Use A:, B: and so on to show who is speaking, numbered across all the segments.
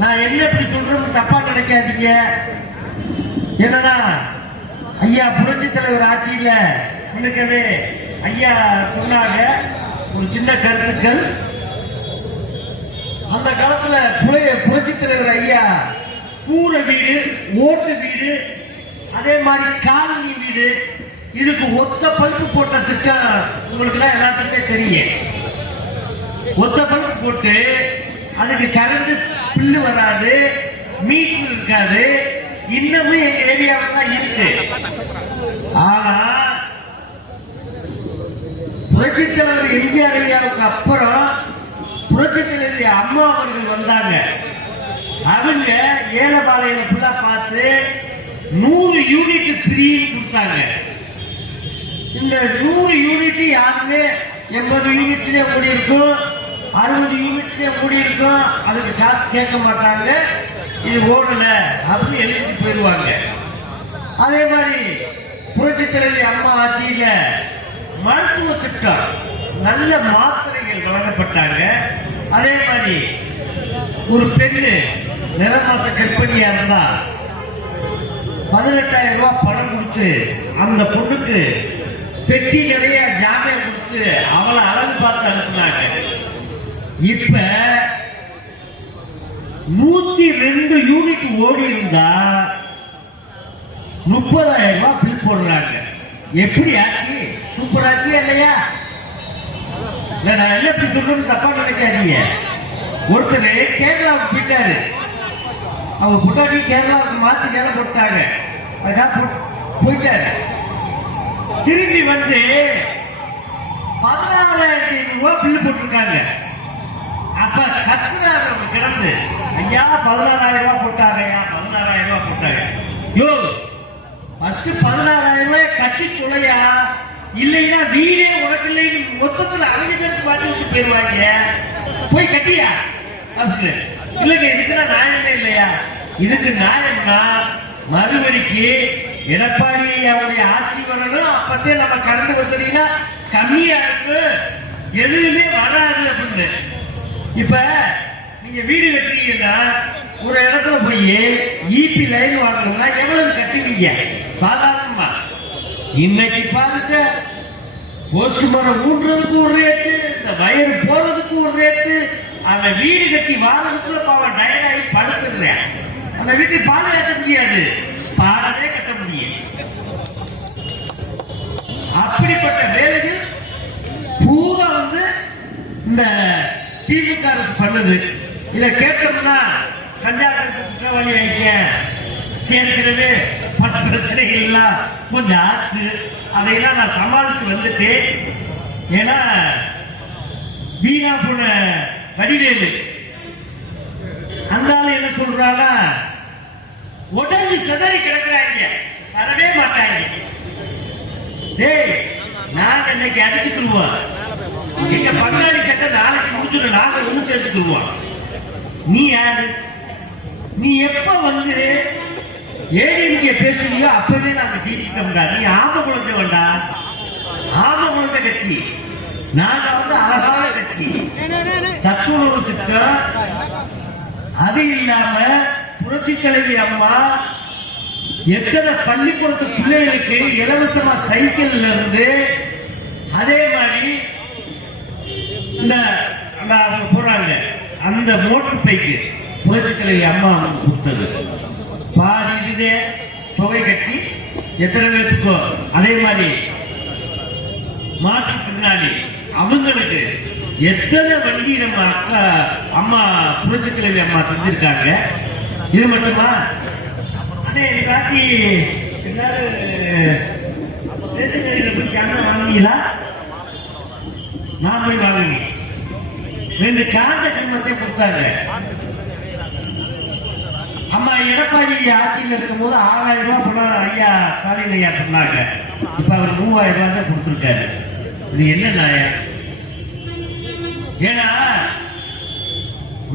A: நான் என்ன இப்படி சொல்றேன்னு தப்பா நினைக்காதீங்க. என்னன்னா ஐயா புரட்சி தலைவர் ஆட்சியில முன்னுக்கவே ஐயா சொன்னாங்க ஒரு சின்ன கருத்துக்கள். அந்த காலத்துல புலைய புரட்சி தலைவர் ஐயா கூரை வீடு ஓட்டு வீடு அதே மாதிரி காலனி வீடு இதுக்கு ஒத்த பழுப்பு போட்ட திட்டம் உங்களுக்கு எல்லாம் எல்லாத்துக்குமே தெரியும். ஒத்த பழுப்பு போட்டு அதுக்கு கரண்ட் பில்லு வராது மீட்டர் இருக்காது. இன்னமும் எங்க ஏரியாவில் தான் இருக்கு. ஆனா புரட்சி தலைவர் எம்ஜிஆர் ஐயாவுக்கு அப்புறம் புரட்சி தலைவர் அம்மா அவர்கள் வந்தாங்க. அவங்க ஏலபாளையம் ஃபுல்லா பார்த்து நூறு யூனிட் ஃப்ரீ கொடுத்தாங்க. இந்த நூறு யூனிட் யாருமே எண்பது யூனிட்லேயே கூடி இருக்கும் அறுபது யூனிட்லேயே கூடியிருக்கோம் அதுக்கு காசு கேட்க மாட்டாங்க. இது ஓடல அப்படின்னு எழுதி போயிடுவாங்க. அதே மாதிரி புரட்சி தலைவி அம்மா ஆட்சியில் மருத்துவ திட்டம் நல்ல மாத்திரைகள் வழங்கப்பட்டாங்க. அதே மாதிரி ஒரு பெண்ணு நிறமாச கற்பனியாக இருந்தா பதினெட்டாயிரம் ரூபாய் பணம் கொடுத்து அந்த பொண்ணுக்கு பெட்டி நிறைய ஜாமியம் கொடுத்து அவளை அழகு பார்த்து அனுப்புனாங்க. இப்ப நூத்தி ரெண்டு யூனிட் ஓடி இருந்தா முப்பதாயிரம் ரூபாய் பில் போடுறாங்க. எப்படி ஆச்சு? சூப்பர் ஆச்சு இல்லையா? நான் என்ன இப்படி சொல்றேன்னு தப்பா நினைக்காதீங்க. ஒருத்தர் கேரளாவுக்கு போயிட்டாரு. அவங்க பொட்டாட்டி கேரளாவுக்கு மாத்தி வேலை போட்டாங்க. அதான் போ- போயிட்டாரு. திரும்பி வந்து பதினாலாயிரத்தி ஐநூறு ரூபாய் பில் போட்டிருக்காங்க. அப்ப கத்துறாரு கிடந்து ஐயா பதினாறாயிரம் ரூபாய் போட்டாங்க ஐயா பதினாறாயிரம் ரூபாய் போட்டாங்க. யோ ஃபர்ஸ்ட் பதினாறாயிரம் ரூபாய் கட்டி தொலையா? இல்லைன்னா வீடே உனக்கு இல்லைன்னு மொத்தத்தில் அவங்க பேருக்கு பார்த்து வச்சு போயிருவாங்க போய் கட்டியா? அப்படின்னு இல்லைங்க இதுக்குன்னா நியாயமே இல்லையா? இதுக்கு நியாயம்னா மறுபடிக்கு எடப்பாடி அவருடைய ஆட்சி வரணும். அப்பத்தே நம்ம கரண்ட் வசதினா கம்மியா இருக்கு. எதுவுமே வராது அப்படின்னு. இப்ப நீங்க வீடு கட்டுறீங்கன்னா ஒரு இடத்துல போய் ஈபி லைன் வாங்கணும்னா எவ்வளவு கட்டுவீங்க? சாதாரணமா. இன்னைக்கு பாருங்க போஸ்ட் மரம் ஊன்றதுக்கு ஒரு ரேட்டு இந்த வயர் போறதுக்கு ஒரு ரேட்டு அந்த வீடு கட்டி வாரதுக்குள்ள பாவம் டயர்டாகி படுத்துடுறேன் அந்த வீட்டு பாலை கட்ட முடியாது. பாடவே கட்ட முடியும் அப்படிப்பட்ட வேலைகள் பூரா வந்து இந்த திமுக அரசு பண்ணுது. இதை கேட்டோம்னா கன்னியாகுமரி குற்றவாளி ஆயிட்டேன் சேர்க்கிறது பல பிரச்சனைகள் எல்லாம் கொஞ்சம் ஆச்சு. அதையெல்லாம் நான் சமாளித்து வந்துட்டேன். ஏன்னா வீணா போன வடிவேலு அந்த என்ன சொல்றானா உடஞ்சு சிதறி கிடக்குறாங்க. தரவே மாட்டாங்க. டேய் நான் இன்னைக்கு அடிச்சுக்கிடுவோம் எங்க பங்காளி சட்டை நாளைக்கு முடிச்சுட்டு நாளை ஒண்ணு சேர்த்துக்கிடுவோம் நீ யாரு? நீ எப்ப வந்து ஏடிஎம்கே பேசுறியோ அப்பவே நாங்க ஜெயிச்சுட்டோம்டா. நீ ஆம குழந்தை வேண்டா. ஆம குழந்தை கட்சி. நாங்க வந்து அழகான கட்சி. சத்துணவு திட்டம். அது இல்லாம புரட்சி தலைவி அம்மா எத்தனை பள்ளிக்கூடத்து பிள்ளைகளுக்கு இலவசமா சைக்கிள்ல இருந்து அதே மாதிரி இந்த அவங்க போறாங்க. அந்த மோட்டர் பைக்கு புரட்சி அம்மா அவங்க கொடுத்தது. பாதி இதே தொகை கட்டி எத்தனை பேர்த்துக்கோ அதே மாதிரி மாற்றுத்திறனாளி அவங்களுக்கு எத்தனை வண்டி நம்ம அக்கா அம்மா புரட்சி அம்மா செஞ்சிருக்காங்க? இது மட்டுமா? அண்ணே ராத்தி எல்லாரும் ரேஷன் கடையில் போய் கேமரா நான் போய் வாங்கினேன். ரெண்டு காஞ்ச கண்மத்தை கொடுத்தாங்க அம்மா எடப்பாடி ஆட்சியில் இருக்கும்போது ஆறாயிரம் ரூபாய் பணம் ஐயா ஸ்டாலின் ஐயா சொன்னாங்க. இப்ப அவர் மூவாயிரம் ரூபாய் தான் கொடுத்துருக்காரு. இது என்ன நியாயம்? ஏன்னா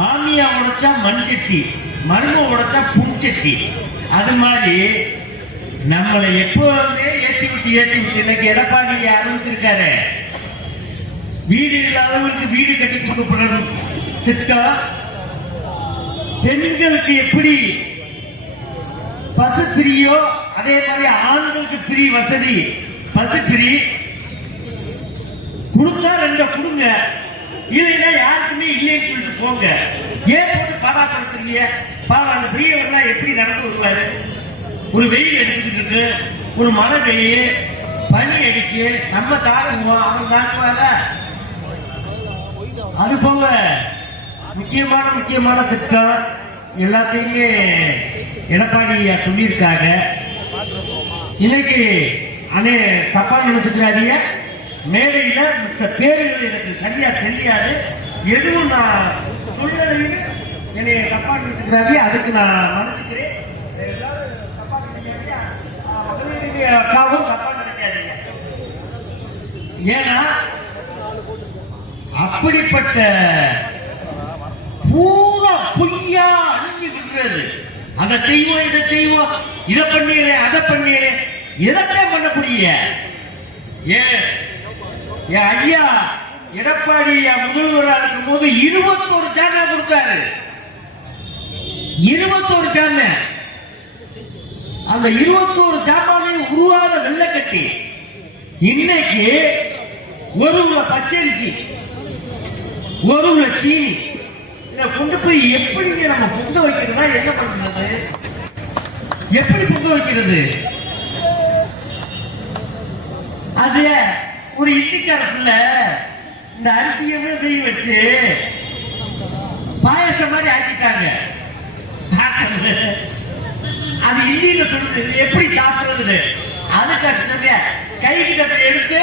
A: மாமியா உடைச்சா மண் சட்டி மரும உடைச்சா புண் சட்டி. அது மாதிரி நம்மளை எப்பவுமே ஏத்தி விட்டு ஏத்தி விட்டு இன்னைக்கு எடப்பாடி ஆரம்பிச்சிருக்காரு வீடு இல்லாதவங்களுக்கு வீடு கட்டி கொடுக்கப்படும் திட்டம் பெண்களுக்கு எப்படி பசு பிரியோ அதே மாதிரி ஆண்களுக்கு பிரி வசதி. பசு பிரி கொடுத்தா ரெண்ட கொடுங்க. இல்லைன்னா யாருக்குமே இல்லைன்னு சொல்லிட்டு போங்க. ஏன் போட்டு பாடாப்படுத்துறீங்க பாவம் அந்த பெரியவர்லாம் எப்படி நடந்து வருவாரு? ஒரு வெயில் அடிச்சுக்கிட்டு இருக்கு. ஒரு மழை பெய்யு பனி அடிக்கு நம்ம தாங்குவோம் அவன் தாங்குவாங்க அது போக முக்கியமான முக்கியமான திட்டம் எல்லாத்தையுமே எடப்பாடி ஐயா சொல்லியிருக்காங்க. இன்னைக்கு அண்ணே தப்பா நினைச்சுக்கிறாதீங்க மேடையில் மற்ற பேர்கள் எனக்கு சரியா தெரியாது. எதுவும் நான் சொல்லலைன்னு என்னை தப்பா நினைச்சுக்கிறாதீங்க அதுக்கு நான் மன்னிச்சுக்கிறேன். அக்காவும் தப்பா நினைக்காதீங்க. ஏன்னா அப்படிப்பட்ட பூரா பொய்யா அழிஞ்சு விடுறது அதை செய்வோம் இதை செய்வோம் இதை பண்ணிடுறேன் அதை பண்ணிடுறேன் எதைத்தான் பண்ண புரிய? ஏன்? என் ஐயா எடப்பாடி ஐயா முதல்வரா இருக்கும் போது இருபத்தோரு சேனல் கொடுத்தாரு. இருபத்தோரு சேனல் அந்த இருபத்தோரு ஜாமானையும் உருவாத வெள்ளக்கட்டி. இன்னைக்கு ஒரு பச்சரிசி ஒரு சீனி இதை கொண்டு போய் எப்படி நம்ம பொங்க வைக்கிறதா என்ன பண்றது எப்படி பொங்க வைக்கிறது? அது ஒரு இந்திக்காரத்துல இந்த அரிசியமே வெய் வச்சு பாயசம் மாதிரி ஆக்கிட்டாங்க. அது இந்தியில சொல்லுது. எப்படி சாப்பிடுறது அது கட்டுறது கைக்கு கட்டு எடுத்து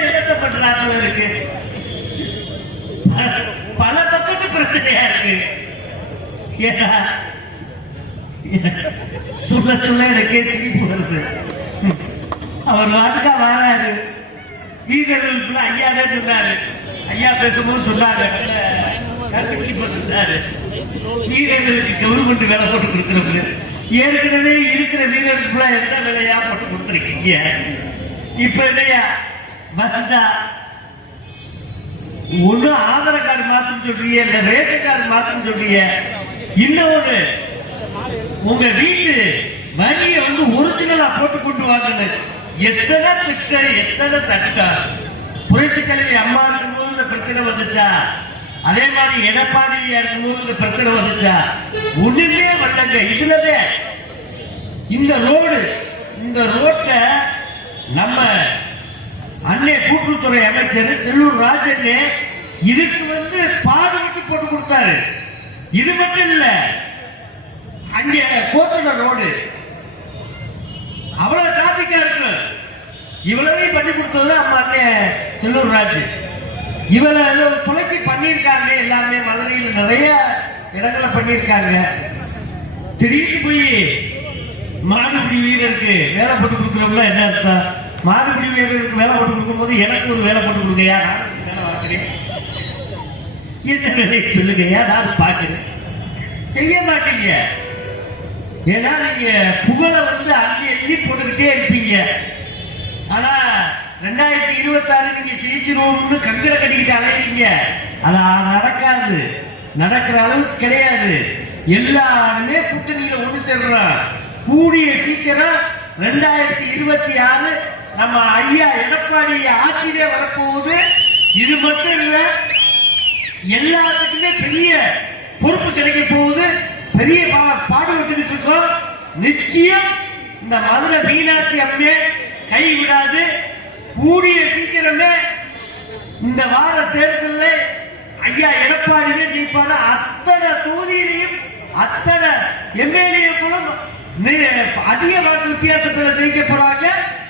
A: நம்ம என்னத்த இருக்கு பல- பக்கத்து பிரச்சனையா இருக்கு. ஏன்னா சொல்ல சொல்ல எனக்கே சிரிப்பு வருது. அவர் நாட்டுக்கா வராரு. ஈகர்களுக்குள்ள ஐயா தான் சொன்னாரு. ஐயா பேசும்போது சொன்னாரு. கருத்துக்கு சொன்னாரு. வீரர்களுக்கு கவர்மெண்ட் வேலை போட்டு கொடுக்குறவங்க ஏற்கனவே இருக்கிற வீரர்களுக்குள்ள எந்த வேலையா போட்டு கொடுத்துருக்கீங்க? இப்ப இல்லையா வந்தா ஒண்ணு ஆதார் கார்டு மாத்துன்னு சொல்றீங்க இல்ல ரேஷன் கார்டு மாத்தம் சொல்றீங்க. இன்னொன்னு உங்க வீட்டு வரியை வந்து ஒரிஜினலா போட்டு கொண்டு வாங்க எத்தனை திட்டம் எத்தனை சட்டம் புரட்சி கல்வி அம்மா இருக்கும்போது இந்த பிரச்சனை வந்துச்சா? அதே மாதிரி எடப்பாடியா இருக்கும்போது இந்த பிரச்சனை வந்துச்சா? ஒண்ணுமே வரலங்க இதுலதே. இந்த ரோடு இந்த ரோட்டை நம்ம அன்னை கூட்டுறவுத்துறை அமைச்சர் செல்லூர் ராஜன் இதுக்கு வந்து பாதுகாப்பு போட்டு கொடுத்தாரு. இது மட்டும் இல்ல அங்கே கோத்தட ரோடு. அவ்வளவு டிராபிக்கா இருக்கு. இவ்வளவையும் பண்ணி கொடுத்தது நம்ம அண்ணன் செல்லூர் ராஜ். இவளை ஏதோ பண்ணியிருக்காங்க எல்லாமே மதுரையில் நிறைய இடங்களை பண்ணியிருக்காங்க. திடீர்னு போய் மாடுபிடி வீரருக்கு வேலை போட்டு கொடுக்குறவங்களா என்ன அர்த்தம்? மாடுபிடி வீரருக்கு வேலை எனக்கு ஒரு வேலை போட்டு நான் வேலை பார்க்குறேன் என்ன வேலையை சொல்லுங்கய்யா நான் பார்க்குறேன். செய்ய மாட்டீங்க. ஏன்னா நீங்க புகழை வந்து அள்ளி அள்ளி போட்டுக்கிட்டே இருப்பீங்க. ஆனா ரெண்டாயிரத்தி இருபத்தாறு நீங்க ஜெயிச்சிருவோம்னு கங்கரை கட்டிக்கிட்டு அலையிறீங்க. அது நடக்காது. நடக்கிற அளவுக்கு கிடையாது. எல்லாருமே கூட்டணியில ஒன்று சேர்றோம். கூடிய சீக்கிரம் ரெண்டாயிரத்தி இருபத்தி ஆறு நம்ம ஐயா எடப்பாடி ஆட்சியிலே வரப்போகுது. இது மட்டும் இல்ல எல்லாத்துக்குமே பெரிய பொறுப்பு கிடைக்க போகுது. பெரிய பா- இருக்கோம். நிச்சயம் இந்த மதுரை மீனாட்சி அம்மே கை விடாது. கூடிய சீக்கிரமே இந்த வார தேர்தலில் ஐயா எடப்பாடியே ஜெயிப்பாரு. அத்தனை தொகுதியிலையும் அத்தனை எம்எல்ஏக்களும் அதிக வாக்கு வித்தியாசத்தில் ஜெயிக்க போறாங்க.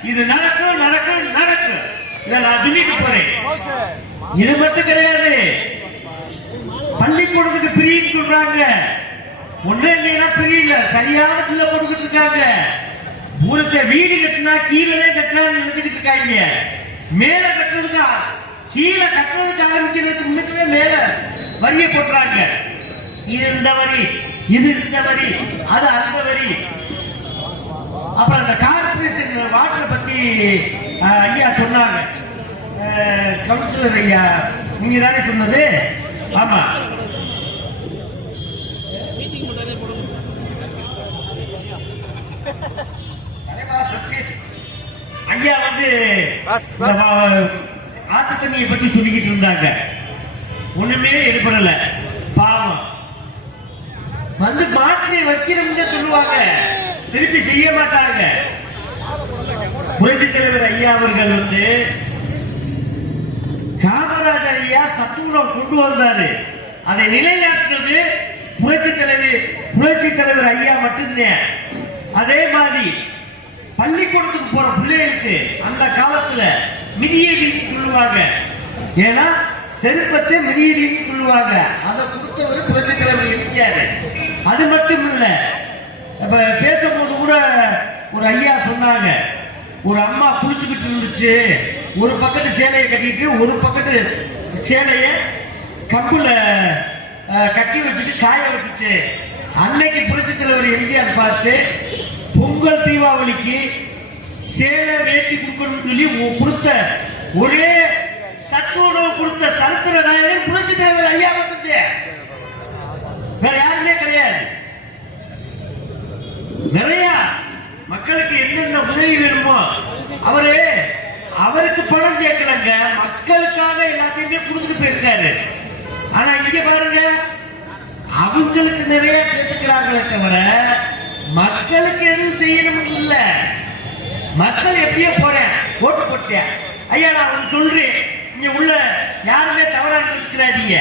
A: இது நடக்கும் நடக்கும் நடக்கும் இதை நான் சொல்லிட்டு போறேன். இது மட்டும் கிடையாது. பள்ளிக்கூடத்துக்கு பிரின்னு சொல்றாங்க. ஒண்ணு இல்லைன்னா பிரியல சரியான பிள்ளை கொடுத்துட்டு இருக்காங்க. ஊருக்கு வீடு கட்டினா கீழே கட்டலாம்னு நினைச்சிட்டு இருக்காங்க மேல கட்டுறதுக்கு கீழே கட்டுறதுக்கு ஆரம்பிக்கிறதுக்கு முன்னாடியே மேல வரியை போட்டுறாங்க. இது இந்த வரி இது இந்த வரி அது அந்த வரி. அப்புறம் இந்த கார்பரேஷன் வாட்டரை பத்தி ஐயா சொன்னாங்க. கவுன்சிலர் ஐயா நீங்க தானே சொன்னது? ஆமா. ஐயா வந்து ஆத்து தண்ணியை பத்தி சொல்லிக்கிட்டு இருந்தாங்க. ஒண்ணுமே ஏற்படல பாவம். வந்து மாற்றி வைக்கிறோம்னு சொல்லுவாங்க. திருப்பி செய்ய மாட்டாங்க புரட்சி தலைவர் ஐயா அவர்கள் வந்து காமராஜர் ஐயா சத்துணம் கொண்டு வந்தாரு. அதை நிலைநாட்டுறது புரட்சி தலைவர் புரட்சி தலைவர் ஐயா மட்டும்தான் அதே மாதிரி பள்ளிக்கூடத்துக்கு போற பிள்ளைகளுக்கு அந்த காலத்துல மிதியடின்னு சொல்லுவாங்க. ஏன்னா செருப்பத்தை மிதியடின்னு சொல்லுவாங்க. அதை கொடுத்தவர் புரட்சி தலைவர் எம்ஜிஆர். அது மட்டும் இல்ல இப்போ பேசும்போது கூட ஒரு ஐயா சொன்னாங்க ஒரு அம்மா குளிச்சுக்கிட்டு இருந்துச்சு ஒரு பக்கத்து சேலையை கட்டிட்டு ஒரு பக்கத்து சேலையை கம்புல கட்டி வச்சுட்டு காய வச்சுச்சு. அன்னைக்கு புரட்சி தலைவர் எம்ஜிஆர் பார்த்து பொங்கல் தீபாவளிக்கு சேலை வேட்டி கொடுக்கணும்னு சொல்லி கொடுத்த ஒரே சத்துணவு கொடுத்த சரித்திர நாயகன் புரட்சி தலைவர் ஐயா வந்து வேற யாருமே கிடையாது நிறைய மக்களுக்கு என்னென்ன உதவி வேணுமோ? அவரு அவருக்கு பணம் சேர்க்கலங்க மக்களுக்காக எல்லாத்தையுமே கொடுத்துட்டு போயிருக்காரு. ஆனா இங்க பாருங்க அவங்களுக்கு நிறைய சேர்த்துக்கிறாங்களே தவிர மக்களுக்கு எதுவும் செய்யணும் இல்ல. மக்கள் எப்படியோ போறேன் ஓட்டு போட்டேன். ஐயா நான் ஒன்று சொல்றேன். இங்க உள்ள யாருமே தவறா நினைச்சுக்கிறாதீங்க.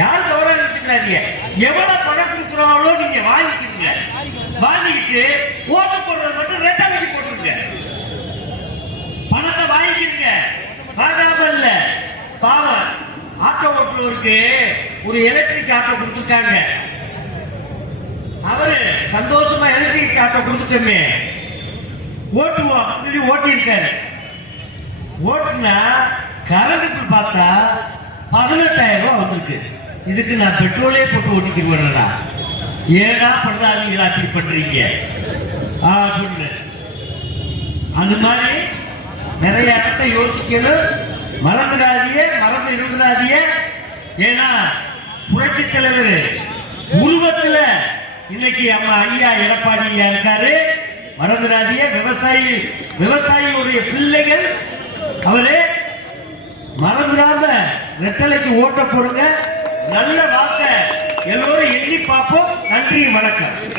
A: யாரும் தவறா நினைச்சுக்கிறாதீங்க. எவ்வளவு பணம் கொடுக்குறாங்களோ நீங்க வாங்கிக்கிறீங்க வாங்கிட்டு ஓட்டு போடுறது மட்டும் ரெண்டாவது போட்டுருங்க பணத்தை இல்ல பாவம். ஆட்டோ ஓட்டுநருக்கு ஒரு எலக்ட்ரிக் ஆட்டோ கொடுத்துருக்காங்க. அவரு சந்தோஷமா எலக்ட்ரிக் ஆட்டோ கொடுத்துட்டோமே. ஓட்டுவோம். சொல்லி ஓட்டி இருக்காரு ஓட்டுனா கரண்ட்டுக்கு பார்த்தா பதினெட்டாயிரம் ரூபாய் வந்திருக்கு. இதுக்கு நான் பெட்ரோலே போட்டு ஓட்டிக்கிறேன்டா ஏடா பண்றாதீங்களா அப்படி பண்றீங்க? அப்படின்னு. அந்த மாதிரி நிறைய இடத்த யோசிக்கணும். மறந்துடாதியே மறந்து இருந்துடாதியே ஏன்னா புரட்சி தலைவர் உருவத்துல இன்னைக்கு அம்மா ஐயா எடப்பாடி ஐயா இருக்காரு. மறந்துடாதிய விவசாயி விவசாயியுடைய பிள்ளைகள் அவரு மறந்துடாம ரெட்டலைக்கு ஓட்ட போடுங்க. நல்ல வாக்க எல்லோரும் எண்ணி பார்ப்போம். நன்றி வணக்கம்.